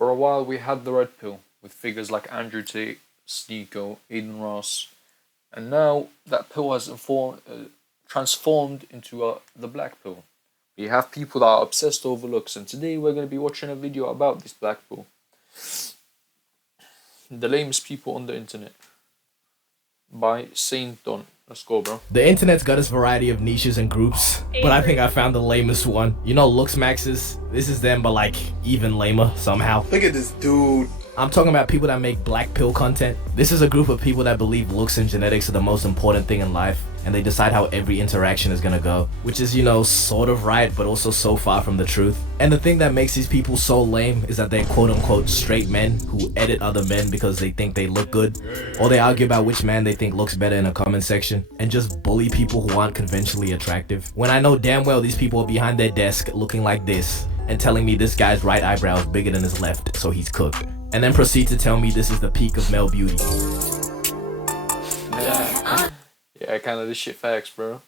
For a while, we had the red pill with figures like Andrew Tate, Sneeko, Aiden Ross, and now that pill has transformed into the black pill. We have people that are obsessed over looks, and today we're going to be watching a video about this black pill. The lamest people on the internet by Saint Don. Let's go, bro. The internet's got its variety of niches and groups, but I think I found the lamest one. You know Looks Maxes? This is them, but like even lamer somehow. Look at this dude. I'm talking about people that make black pill content. This is a group of people that believe looks and genetics are the most important thing in life, and they decide how every interaction is gonna go, which is, you know, sort of right, but also so far from the truth. And the thing that makes these people so lame is that they're quote-unquote straight men who edit other men because they think they look good, or they argue about which man they think looks better in a comment section, and just bully people who aren't conventionally attractive. When I know damn well these people are behind their desk looking like this, and telling me this guy's right eyebrow is bigger than his left, so he's cooked. And then proceed to tell me this is the peak of male beauty. Yeah, kind of this shit facts, bro.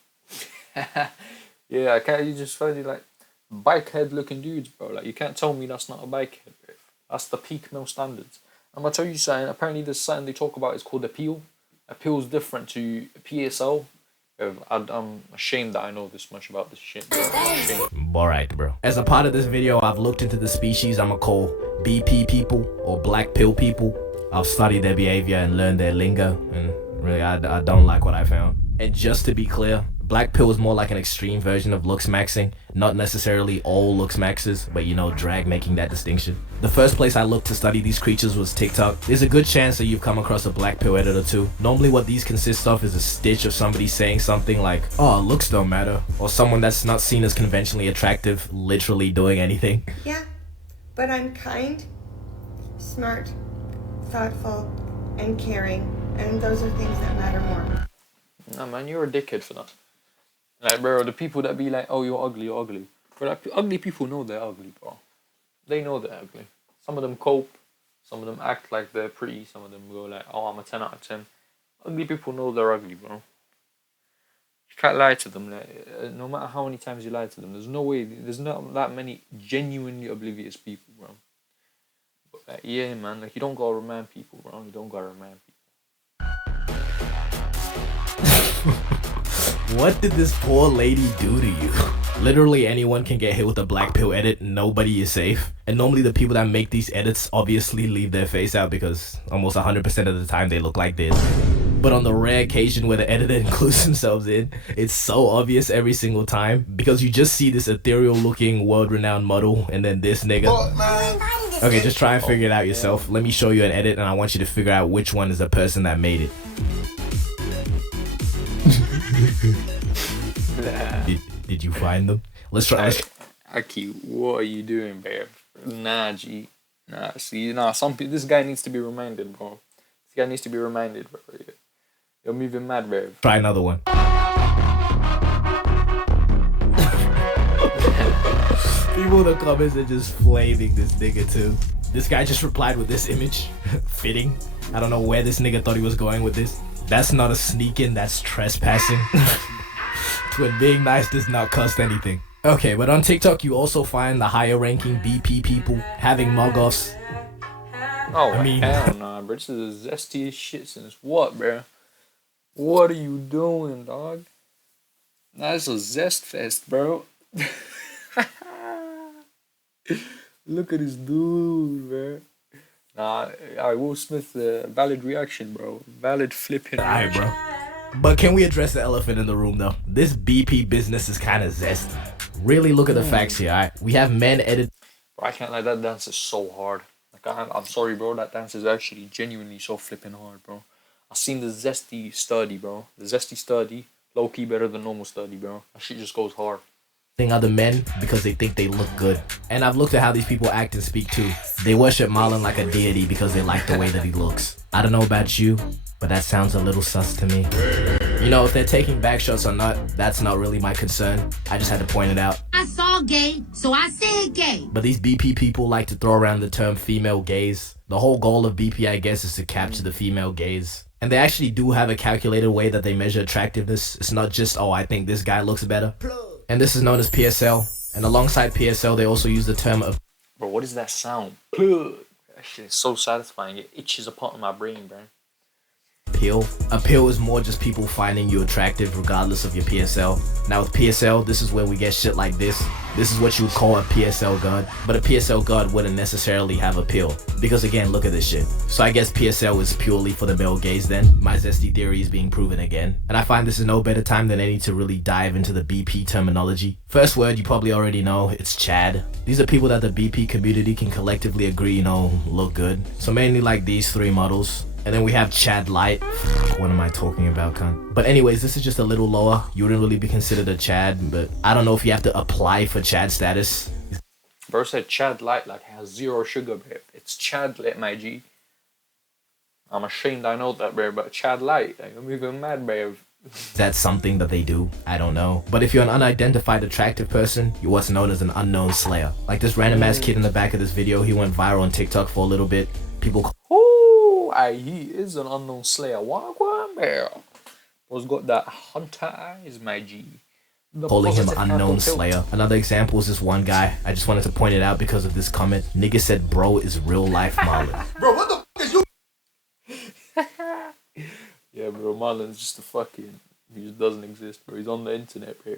Yeah, I can't. You just find you like bike head looking dudes, bro. Like you can't tell me that's not a bike head, bro. That's the peak male standards. I'm gonna tell you something. Apparently, there's something they talk about. It's called appeal. Appeal is different to PSL. I'm ashamed that I know this much about this shit, bro. Alright, bro. As a part of this video, I've looked into the species I'ma call BP people or black pill people. I've studied their behavior and learned their lingo, and really I don't like what I found. And just to be clear, black pill is more like an extreme version of looks maxing, not necessarily all looks maxes, but you know, drag making that distinction. The first place I looked to study these creatures was TikTok. There's a good chance that you've come across a black pill edit or two. Normally what these consist of is a stitch of somebody saying something like, oh, looks don't matter, or someone that's not seen as conventionally attractive literally doing anything. Yeah, but I'm kind, smart, thoughtful, and caring, and those are things that matter more. Nah, man, you're a dickhead for that. Like, bro, the people that be like, oh, you're ugly, you're ugly. But like, ugly people know they're ugly, bro. They know they're ugly. Some of them cope. Some of them act like they're pretty. Some of them go like, oh, I'm a 10 out of 10. Ugly people know they're ugly, bro. You can't lie to them. Like, no matter how many times you lie to them, there's no way. There's not that many genuinely oblivious people, bro. But like, yeah, man, like, you don't gotta remind people, bro. You don't gotta remind people. What did this poor lady do to you? Literally anyone can get hit with a black pill edit, nobody is safe. And normally the people that make these edits obviously leave their face out because almost 100% of the time they look like this. But on the rare occasion where the editor includes themselves in, it's so obvious every single time because you just see this ethereal looking world-renowned model and then this nigga. Okay, just try and figure it out yourself. Let me show you an edit and I want you to figure out which one is the person that made it. Did you find them? Let's try. Aki, what are you doing, babe? Nah, G. Nah, see, nah, this guy needs to be reminded, bro. This guy needs to be reminded, bro. You're moving mad, babe. Try another one. People in the comments are just flaming this nigga too. This guy just replied with this image. Fitting. I don't know where this nigga thought he was going with this. That's not a sneaking, that's trespassing. When being nice does not cost anything. Okay, but on TikTok you also find the higher ranking BP people having mug-offs. Oh, I mean, hell nah, bro. This is the zestiest shit since what, bro? What are you doing, dog? That's a zest fest, bro. Look at this dude, bro. Nah, Will Smith, valid reaction, bro. Valid flipping reaction. Alright, bro. But can we address the elephant in the room, though? This BP business is kind of zesty. Really look at the facts here, alright? We have men edit. Bro, I can't lie, that dance is so hard. Like, I'm sorry, bro. That dance is actually genuinely so flipping hard, bro. I seen the zesty study, bro. The zesty study, low key better than normal study, bro. That shit just goes hard. Other men because they think they look good. And I've looked at how these people act and speak too. They worship Marlon like a deity because they like the way that he looks. I don't know about you, but that sounds a little sus to me. You know, if they're taking back shots or not, that's not really my concern. I just had to point it out. I saw gay, so I said gay. But these BP people like to throw around the term female gaze. The whole goal of BP, I guess, is to capture the female gaze. And they actually do have a calculated way that they measure attractiveness. It's not just, oh, I think this guy looks better. And this is known as PSL. And alongside PSL, they also use the term of... Bro, what is that sound? That shit is so satisfying. It itches a part of my brain, bro. Appeal. Appeal is more just people finding you attractive regardless of your PSL. Now with PSL, this is where we get shit like this. This is what you would call a PSL god, but a PSL god wouldn't necessarily have appeal. Because again, look at this shit. So I guess PSL is purely for the male gaze then. My zesty theory is being proven again. And I find this is no better time than any to really dive into the BP terminology. First word you probably already know, it's Chad. These are people that the BP community can collectively agree, you know, look good. So mainly like these three models. And then we have Chad Light. What am I talking about, cunt? But anyways, this is just a little lower. You wouldn't really be considered a Chad, but I don't know if you have to apply for Chad status. Bro said Chad Light like has zero sugar, bro. It's Chad Light, my G. I'm ashamed I know that, bro, but Chad Light, like, I'm even mad, bro. That's something that they do. I don't know. But if you're an unidentified attractive person, you're what's known as an unknown slayer. Like this random ass kid in the back of this video, he went viral on TikTok for a little bit. People He is an unknown slayer. Wagwan, bro. Who's got that hunter eyes, my G. calling him unknown slayer. Another example is this one guy. I just wanted to point it out because of this comment. Nigga said bro is real life Marlon. Bro, what the fuck is you? Yeah, bro, Marlon's just a fucking... He just doesn't exist, bro. He's on the internet, bro.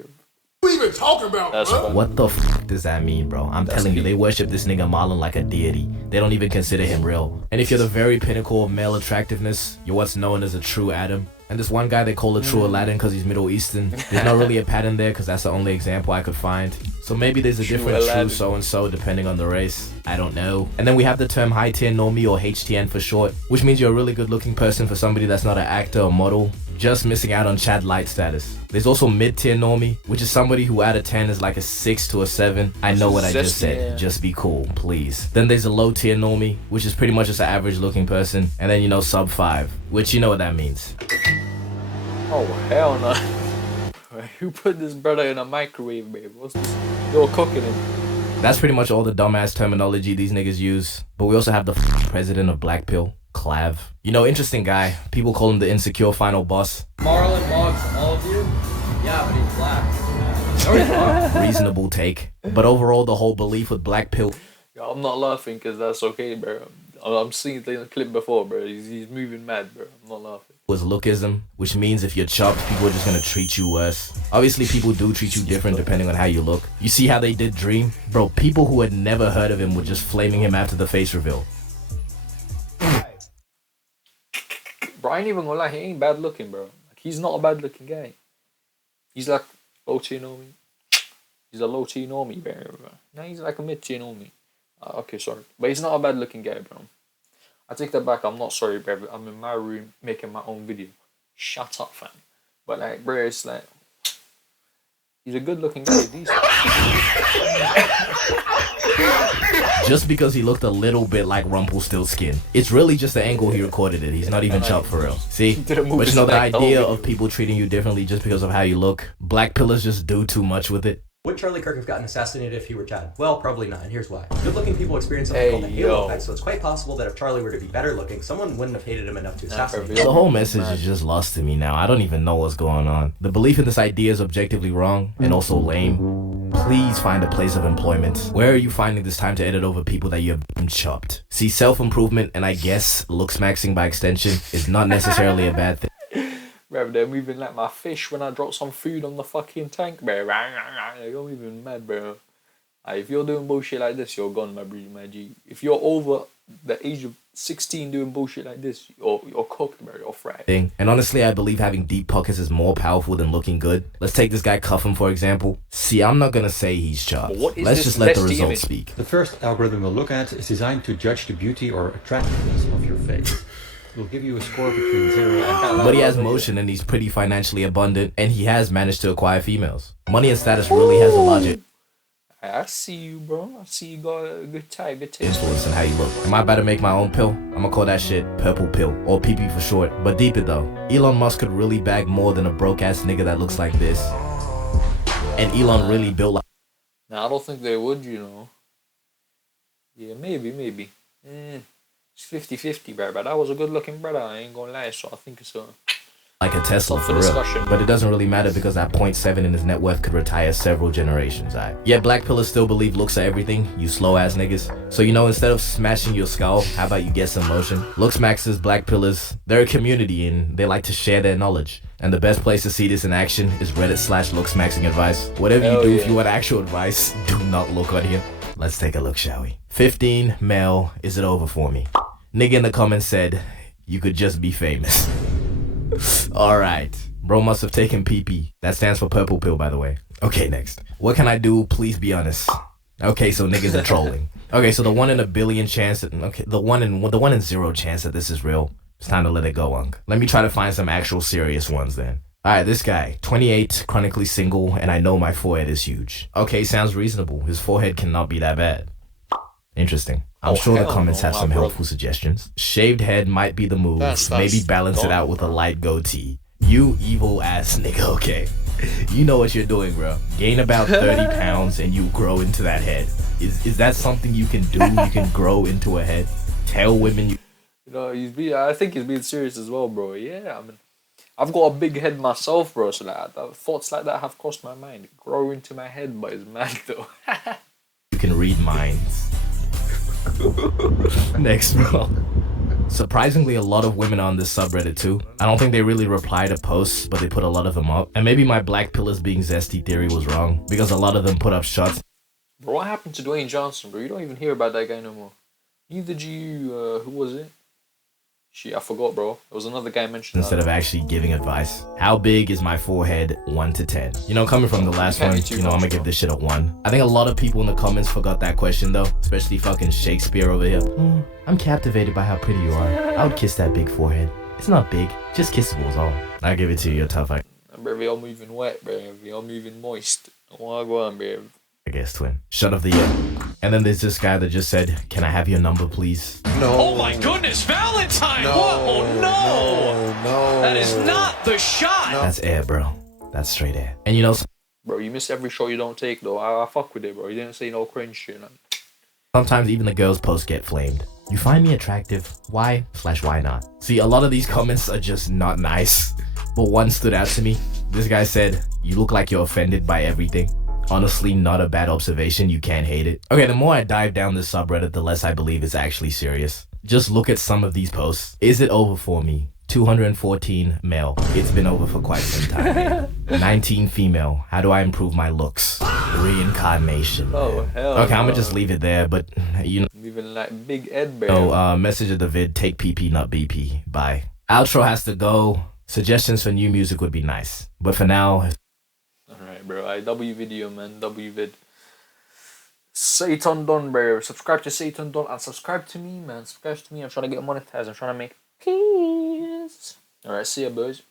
What you even talking about, That's bro? funny. What the f does that mean, bro? I'm telling you, they worship this nigga Marlon like a deity. They don't even consider him real. And if you're the very pinnacle of male attractiveness, you're what's known as a true Adam. And this one guy they call a true Aladdin because he's Middle Eastern. There's not really a pattern there because that's the only example I could find. So maybe there's a different Aladdin. true so-and-so depending on the race. I don't know. And then we have the term high tier normie or HTN for short, which means you're a really good looking person for somebody that's not an actor or model, just missing out on Chad Light status. There's also mid-tier normie, which is somebody who out of 10 is like a 6 to a 7. I know what I just said. Yeah. Just be cool, please. Then there's a low-tier normie, which is pretty much just an average looking person. And then, you know, sub 5, which you know what that means. Oh, hell no. Who put this brother in a microwave, babe? What's this? You're cooking him. That's pretty much all the dumbass terminology these niggas use. But we also have the president of Black Pill, Clav. You know, interesting guy. People call him the insecure final boss. Marlon Boggs, all of you? Yeah, but he's black. No, he's not. Reasonable take. But overall, the whole belief with Black Pill Yo, I'm not laughing because that's okay, bro. I'm seeing the clip before, bro. He's moving mad, bro. I'm not laughing. was lookism, which means if you're chopped, people are just gonna treat you worse. Obviously, people do treat you different depending on how you look. You see how they did Dream? Bro, people who had never heard of him were just flaming him after the face reveal. Bro, I ain't even gonna lie. He ain't bad looking, bro. Like, he's not a bad looking guy. He's like low tier normie. He's a low tier normie, bro. No, he's like a mid tier normie. Okay, sorry. But he's not a bad looking guy, bro. I take that back. I'm not sorry, bro. I'm in my room making my own video. Shut up, fam. But like, bro, it's like he's a good looking guy. Decent. Just because he looked a little bit like Rumpelstiltskin. It's really just the angle he recorded it. He's not even chopped for real. See? didn't move But you his know the neck the whole idea video. of people treating you differently just because of how you look? Black pillars just do too much with it. Would Charlie Kirk have gotten assassinated if he were Chad? Well, probably not, and here's why. Good-looking people experience something Hey, called the halo yo. effect, so it's quite possible that if Charlie were to be better looking, someone wouldn't have hated him enough to assassinate him. The whole message is just lost to me now. I don't even know what's going on. The belief in this idea is objectively wrong and also lame. Please find a place of employment. Where are you finding this time to edit over people that you have been chopped? See, self-improvement and I guess looks maxing by extension is not necessarily a bad thing. Bro, they're moving like my fish when I drop some food on the fucking tank, bro. You're moving mad, bro. If you're doing bullshit like this, you're gone, my G. If you're over the age of 16 doing bullshit like this, you're cooked, bro. You're fried. And honestly, I believe having deep pockets is more powerful than looking good. Let's take this guy Cuffham for example. See, I'm not gonna say he's chopped. But what is Let's this just let the zesty results image? speak. The first algorithm we'll look at is designed to judge the beauty or attractiveness of your face. We'll give you a score between 0 and But he has motion and he's pretty financially abundant and he has managed to acquire females. Money and status really has a logic I see you, bro. I see you got a good type, good taste. influence in how you look. Am I about to make my own pill? I'ma call that shit purple pill or PP for short. But deep it though, Elon Musk could really bag more than a broke ass nigga that looks like this. And Elon really built like Nah, I don't think they would, you know. Yeah, maybe. It's 50-50, bro. But that was a good looking brother. I ain't gonna lie. So I think it's a like a Tesla For for real. discussion. But it doesn't really matter because that 0.7 in his net worth could retire several generations, alright? Yet black pillars still believe looks are everything, you slow ass niggas. So you know, instead of smashing your skull, how about you get some motion? Looksmaxers, black pillars, they're a community and they like to share their knowledge. And the best place to see this in action is Reddit/looksmaxing advice. Whatever you do, if you want actual advice, do not look on here. Let's take a look, shall we? 15, male, is it over for me? Nigga in the comments said, you could just be famous. Alright. Bro must have taken PP. That stands for purple pill, by the way. Okay, next. What can I do? Please be honest. Okay, so niggas are trolling. Okay, so the 1 in a billion chance that, okay, the 1 in 0 chance that this is real. It's time to let it go, Unk. Let me try to find some actual serious ones then. Alright, this guy, 28, chronically single, and I know my forehead is huge. Okay, sounds reasonable. His forehead cannot be that bad. Interesting. I'm sure the comments have some helpful suggestions. Shaved head might be the move. Maybe balance it out with a light goatee. You evil ass nigga, okay. You know what you're doing, bro. Gain about 30 pounds and you grow into that head. Is that something you can do? You can grow into a head? Tell women you... You know, I think he's being serious as well, bro. Yeah, I mean, I've got a big head myself, bro, so thoughts like that have crossed my mind. Grow into my head, but it's mad though. You can read minds. Next, bro. Surprisingly, a lot of women are on this subreddit too. I don't think they really reply to posts, but they put a lot of them up. And maybe my black pillars being zesty theory was wrong, because a lot of them put up shots. Bro, what happened to Dwayne Johnson, bro? You don't even hear about that guy no more. Neither do you, who was it? Shit, I forgot, bro. There was another guy mentioned instead of actually giving advice. How big is my forehead? 1 to 10. You know, coming from the last one, you know, I'm gonna give this shit a 1. I think a lot of people in the comments forgot that question though, especially fucking Shakespeare over here. I'm captivated by how pretty you are. I would kiss that big forehead. It's not big, just kissable is all. I'll give it to you, you're tough. Bro, we all moving wet, bro. We all moving moist. What go on, bro? I guess, twin. Shut of the year. And then there's this guy that just said, can I have your number, please? No. Oh my goodness, Valentine! No. What? Oh no! No. That is not the shot! No. That's air, bro. That's straight air. And you know... Bro, you miss every shot you don't take, though. I fuck with it, bro. You didn't say no cringe shit, man. Sometimes even the girls' posts get flamed. You find me attractive. Why/why not? See, a lot of these comments are just not nice. But one stood out to me. This guy said, you look like you're offended by everything. Honestly, not a bad observation, you can't hate it. Okay, the more I dive down this subreddit, the less I believe it's actually serious. Just look at some of these posts. Is it over for me? 214 male. It's been over for quite some time, man. 19 female. How do I improve my looks? Reincarnation. Oh, hell okay, no. I'm gonna just leave it there, but you know. Moving like Big Ed, bro. Oh, message of the vid, take PP, not BP. Bye. Outro has to go. Suggestions for new music would be nice. But for now... Alright, bro. W video, man. W vid. Satan Don, bro. Subscribe to Satan Don and subscribe to me, man. Subscribe to me. I'm trying to get monetized. I'm trying to make peace. Alright, see ya, boys.